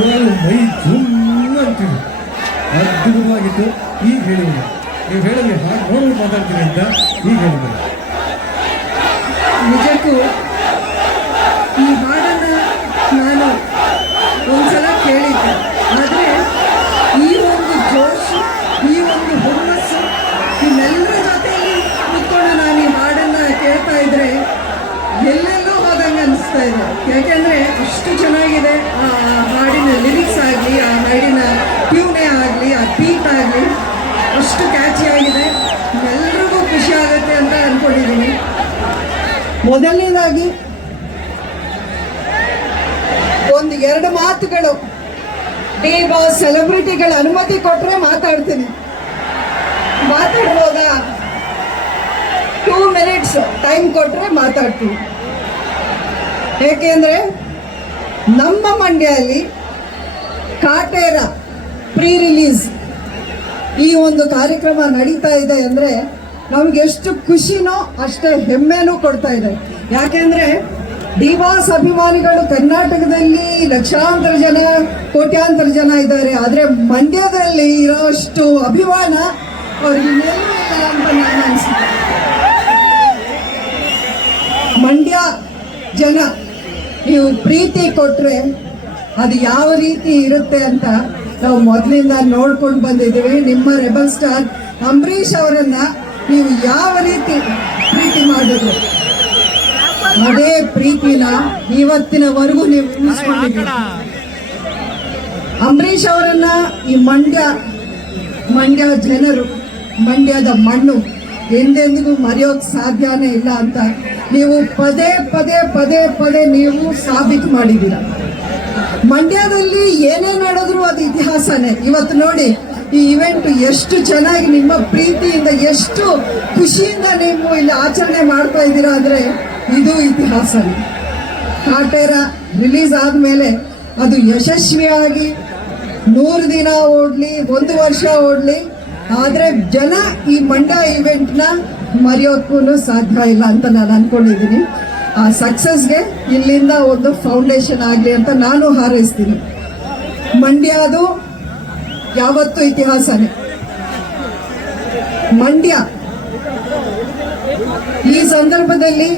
ನಿಜವಾಗ್ಲೂ ಮೈ ಜುಮ್ ಅಂತೀವಿ ಅದ್ಭುತವಾಗಿತ್ತು. ಈಗ ಹೇಳಿದ್ರು, ನೀವು ಹೇಳಿದ್ರೆ ಹಾಗೆ ನೋಡಲು ಮಾತಾಡ್ತೀನಿ ಅಂತ ಈಗ ಹೇಳಿದ್ರು. ನಿಜಕ್ಕೂ ಈ ಹಾಡನ್ನ ನಾನು ಒಂದ್ಸಲ ಕೇಳಿದ್ದೆ ಆದರೆ ಈ ಒಂದು ಜೋಶು ಈ ಒಂದು ಹುಮ್ಮಸ್ಸು ನಿಮ್ಮೆಲ್ಲರ ಜೊತೆಯಲ್ಲಿ ಕೂತ್ಕೊಂಡು ನಾನು ಈ ಹಾಡನ್ನ ಕೇಳ್ತಾ ಇದ್ರೆ ಎಲ್ಲೆಲ್ಲೋ ಹೋದಂಗೆ ಇಲ್ಲ ಯಾಕೆಂದ್ರೆ ಅಷ್ಟು ಚೆನ್ನಾಗಿದೆ, ಆ, ಹಾಡಿನ ಲಿರಿಕ್ಸ್ ಆಗಲಿ, ಆ ಹಾಡಿನ ಟ್ಯೂನೇ ಆಗಲಿ, ಆ ಬೀಟ್ ಆಗಲಿ, ಅಷ್ಟು ಕ್ಯಾಚಿ ಆಗಿದೆ. ಎಲ್ರಿಗೂ ಖುಷಿ ಆಗುತ್ತೆ ಅಂತ ಅಂದ್ಕೊಂಡಿದ್ದೀನಿ ಮೊದಲನೇದಾಗಿ, ಒಂದು ಎರಡು ಮಾತುಗಳು. ಈಗ ಸೆಲೆಬ್ರಿಟಿಗಳ ಅನುಮತಿ ಕೊಟ್ಟರೆ ಮಾತಾಡ್ತೀನಿ. ಮಾತಾಡ್ಬೋದಾ? ಟೂ ಮಿನಿಟ್ಸ್ ಟೈಮ್ ಕೊಟ್ಟರೆ ಮಾತಾಡ್ತೀನಿ. ಏಕೆಂದ್ರೆ ನಮ್ಮ ಮಂಡ್ಯಲ್ಲಿ ಕಾಟೇರ ಪ್ರೀ ರಿಲೀಸ್ ಈ ಒಂದು ಕಾರ್ಯಕ್ರಮ ನಡೀತಾ ಇದೆ ಅಂದ್ರೆ ನಮ್ಗೆ ಎಷ್ಟು ಖುಷಿನೋ ಅಷ್ಟೇ ಹೆಮ್ಮೆನೂ ಕೊಡ್ತಾ ಇದೆ. ಯಾಕೆಂದ್ರೆ ಡಿವಾಸ್ ಅಭಿಮಾನಿಗಳು ಕರ್ನಾಟಕದಲ್ಲಿ ಲಕ್ಷಾಂತರ ಜನ, ಕೋಟ್ಯಾಂತರ ಜನ ಇದ್ದಾರೆ. ಆದ್ರೆ ಮಂಡ್ಯದಲ್ಲಿ ಇರೋಷ್ಟು ಅಭಿಮಾನ ಅವ್ರಿಗೆ ಅಂತ ಮಂಡ್ಯ ಜನ ನೀವು ಪ್ರೀತಿ ಕೊಟ್ರೆ ಅದು ಯಾವ ರೀತಿ ಇರುತ್ತೆ ಅಂತ ನಾವು ಮೊದಲಿಂದ ನೋಡ್ಕೊಂಡು ಬಂದಿದ್ದೀವಿ. ನಿಮ್ಮ ರೆಬಲ್ ಸ್ಟಾರ್ ಅಂಬರೀಷ್ ಅವರನ್ನ ನೀವು ಯಾವ ರೀತಿ ಪ್ರೀತಿ ಮಾಡಿದ್ರು? ಅದೇ ಪ್ರೀತಿನ ಇವತ್ತಿನವರೆಗೂ ನೀವು ಉಳಿಸ್ಕೊಂಡಿದ್ದೀರಿ. ಅಂಬರೀಷ್ ಅವರನ್ನ ಈ ಮಂಡ್ಯ ಮಂಡ್ಯ ಜನರು, ಮಂಡ್ಯದ ಮಣ್ಣು ಎಂದೆಂದಿಗೂ ಮರೆಯೋಕ್ ಸಾಧ್ಯನೇ ಇಲ್ಲ ಅಂತ ನೀವು ಪದೇ ಪದೇ ಪದೇ ಪದೇ ನೀವು ಸಾಬೀತು ಮಾಡಿದ್ದೀರ. ಮಂಡ್ಯದಲ್ಲಿ ಏನೇ ನಡೆದ್ರು ಅದು ಇತಿಹಾಸನೇ. ಇವತ್ತು ನೋಡಿ, ಈ ಇವೆಂಟ್ ಎಷ್ಟು ಚೆನ್ನಾಗಿ ನಿಮ್ಮ ಪ್ರೀತಿಯಿಂದ, ಎಷ್ಟು ಖುಷಿಯಿಂದ ನೀವು ಇಲ್ಲಿ ಆಚರಣೆ ಮಾಡ್ತಾ ಇದ್ದೀರಾ ಅಂದ್ರೆ ಇದು ಇತಿಹಾಸನೇ. ಕಾಟೇರ ರಿಲೀಸ್ ಆದ್ಮೇಲೆ ಅದು ಯಶಸ್ವಿಯಾಗಿ ನೂರು ದಿನ ಓಡ್ಲಿ, ಒಂದು ವರ್ಷ ಓಡ್ಲಿ ಆದ್ರೆ ಜನ ಈ ಮಂಡ್ಯ ನ ಮರೆಯೋಕ್ಕೂ ಸಾಧ್ಯ ಇಲ್ಲ ಅಂತ ನಾನು ಅನ್ಕೊಂಡಿದ್ದೀನಿ. ಆ ಸಕ್ಸಸ್ಗೆ ಇಲ್ಲಿಂದ ಒಂದು ಫೌಂಡೇಶನ್ ಆಗಲಿ ಅಂತ ನಾನು ಹಾರೈಸ್ತೀನಿ. ಮಂಡ್ಯದು ಯಾವತ್ತು ಇತಿಹಾಸನೇ. ಮಂಡ್ಯ ಈ ಸಂದರ್ಭದಲ್ಲಿ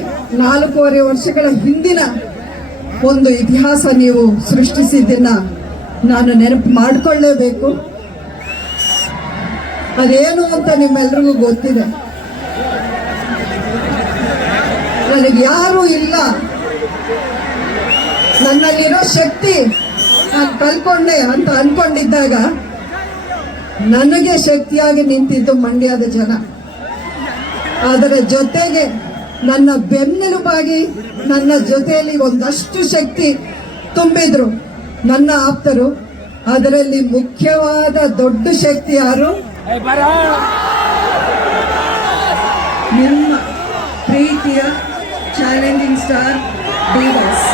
ನಾಲ್ಕೂವರೆ ವರ್ಷಗಳ ಹಿಂದಿನ ಒಂದು ಇತಿಹಾಸ ನೀವು ಸೃಷ್ಟಿಸಿದ್ದನ್ನ ನಾನು ನೆನಪು ಮಾಡಿಕೊಳ್ಳೇಬೇಕು. ಅದೇನು ಅಂತ ನಿಮ್ಮೆಲ್ರಿಗೂ ಗೊತ್ತಿದೆ. ನನಗೆ ಯಾರು ಇಲ್ಲ. ನನ್ನಲ್ಲಿರೋ ಶಕ್ತಿ ನಾನು ಕಲ್ಕೊಂಡೆ ಅಂತ ಅನ್ಕೊಂಡಿದ್ದಾಗ ನನಗೆ ಶಕ್ತಿಯಾಗಿ ನಿಂತಿದ್ದು ಮಂಡ್ಯದ ಜನ. ಅದರ ಜೊತೆಗೆ ನನ್ನ ಬೆನ್ನೆಲುಬಾಗಿ ನನ್ನ ಜೊತೆಯಲ್ಲಿ ಒಂದಷ್ಟು ಶಕ್ತಿ ತುಂಬಿದ್ರು. ನನ್ನ ಆಪ್ತರು. ಅದರಲ್ಲಿ ಮುಖ್ಯವಾದ ದೊಡ್ಡ ಶಕ್ತಿ ಯಾರು? ನಿಮ್ಮ ಪ್ರೀತಿಯ ಚಾಲೆಂಜಿಂಗ್ ಸ್ಟಾರ್ ಡಿವಾಸ್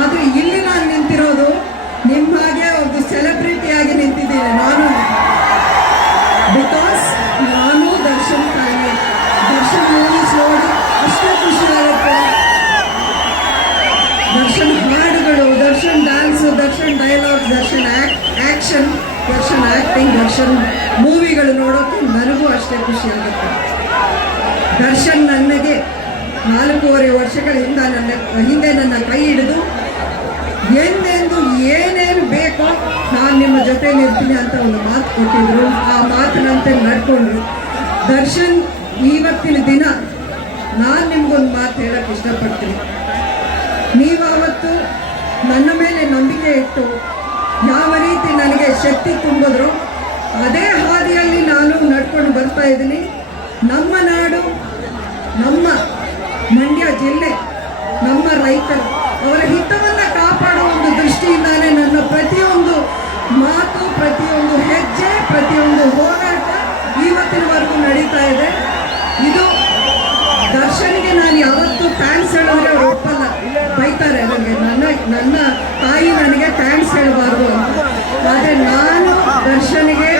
ಆದ್ರೆ ಇಲ್ಲಿ ನಾನು ನಿಂತಿರೋದು ನಿಮ್ಮ ಹಾಗೆ ಒಂದು ಸೆಲೆಬ್ರಿಟಿ ಆಗಿ ನಿಂತಿದ್ದೇನೆ ನಾನು. ಬಿಕಾಸ್ ನಾನು ದರ್ಶನ್ ತಾಯಿ ದರ್ಶನ್ ಮೂವೀಸ್ ನೋಡಿ ಅಷ್ಟೇ ಖುಷಿ ಆಗುತ್ತೆ. ದರ್ಶನ್ ಹಾಡುಗಳು, Darshan dance Darshan dialogue Darshan action Darshan acting Darshan ಮೂವಿಗಳು ನೋಡೋಕೆ ನನಗೂ ಅಷ್ಟೇ ಖುಷಿ ಆಗುತ್ತೆ. ದರ್ಶನ್ ನನಗೆ ನಾಲ್ಕೂವರೆ ವರ್ಷಗಳ ಹಿಂದೆ ನನ್ನ ಹಿಂದೆ ನನ್ನ ಕೈ ಹಿಡಿದು ಎಂದೆಂದು ಏನೇನು ಬೇಕೋ ನಾನು ನಿಮ್ಮ ಜೊತೆಲಿ ಇರ್ತೀನಿ ಅಂತ ಒಂದು ಮಾತು ಕೊಟ್ಟಿದ್ರು. ಆ ಮಾತಿನಂತೆ ನಡ್ಕೊಂಡ್ರು. ದರ್ಶನ್, ಇವತ್ತಿನ ದಿನ ನಾನು ನಿಮ್ಗೊಂದು ಮಾತು ಹೇಳಕ್ಕೆ ಇಷ್ಟಪಡ್ತೀನಿ. ನೀವು ಅವತ್ತು ನನ್ನ ಮೇಲೆ ನಂಬಿಕೆ ಇಟ್ಟು ಯಾವ ರೀತಿ ನನಗೆ ಶಕ್ತಿ ತುಂಬಿದ್ರು ಅದೇ ಹಾದಿಯಲ್ಲಿ ನಾನು ನಡ್ಕೊಂಡು ಬರ್ತಾ ಇದ್ದೀನಿ. ನಮ್ಮ ನಾಡು, ನಮ್ಮ ಮಂಡ್ಯ ಜಿಲ್ಲೆ, ನಮ್ಮ ರೈತರು, ಅವರ ಹಿತವನ್ನ ಕಾಪಾಡುವ ಒಂದು ದೃಷ್ಟಿಯಿಂದಾನೇ ನನ್ನ ಪ್ರತಿಯೊಂದು ಮಾತು ಪ್ರತಿಯೊಂದು ಹೆಜ್ಜೆ ಪ್ರತಿಯೊಂದು ಹೋರಾಟ ಇವತ್ತಿನವರೆಗೂ ನಡೀತಾ ಇದೆ ಇದು ಹೇಳಬಾರ್ದು ಅಂತ ಆದರೆ ನಾನು ದರ್ಶನಿಗೆ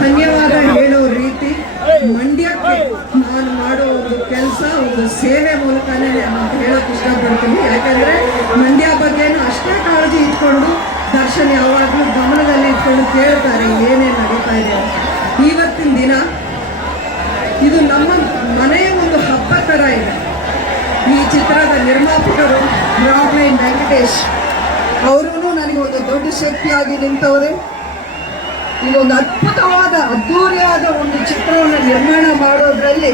ಧನ್ಯವಾದ ಹೇಳೋ ರೀತಿ ಮಂಡ್ಯಕ್ಕೆ ನಾನು ಮಾಡೋ ಒಂದು ಕೆಲಸ ಒಂದು ಸೇವೆ ಮೂಲಕನೇ ನಾನು ಹೇಳೋಕೆ ಇಷ್ಟಪಡ್ತೀನಿ ಯಾಕಂದರೆ ಮಂಡ್ಯ ಬಗ್ಗೆನೂ ಅಷ್ಟೇ ಕಾಳಜಿ ಇಟ್ಕೊಂಡು ದರ್ಶನ್ ಯಾವಾಗಲೂ ಗಮನದಲ್ಲಿ ಇಟ್ಕೊಂಡು ಕೇಳ್ತಾರೆ, ಏನೇನು ನಡೀತಾ ಇದೆ ಇವತ್ತಿನ ದಿನ ಇದು ನಮ್ಮ ಮನೆಯ ಒಂದು ಹಬ್ಬ ಥರ ಇದೆ. ಈ ಚಿತ್ರದ ನಿರ್ಮಾಪಕರು ರಾಮ್ಲೈನ್ ವೆಂಕಟೇಶ್ ಅವರೂ ನನಗೆ ಒಂದು ದೊಡ್ಡ ಶಕ್ತಿಯಾಗಿ ನಿಂತವರೇ. ಇದೊಂದು ಅದ್ಭುತವಾದ, ಅದ್ಧೂರಿಯಾದ ಒಂದು ಚಿತ್ರವನ್ನು ನಿರ್ಮಾಣ ಮಾಡೋದ್ರಲ್ಲಿ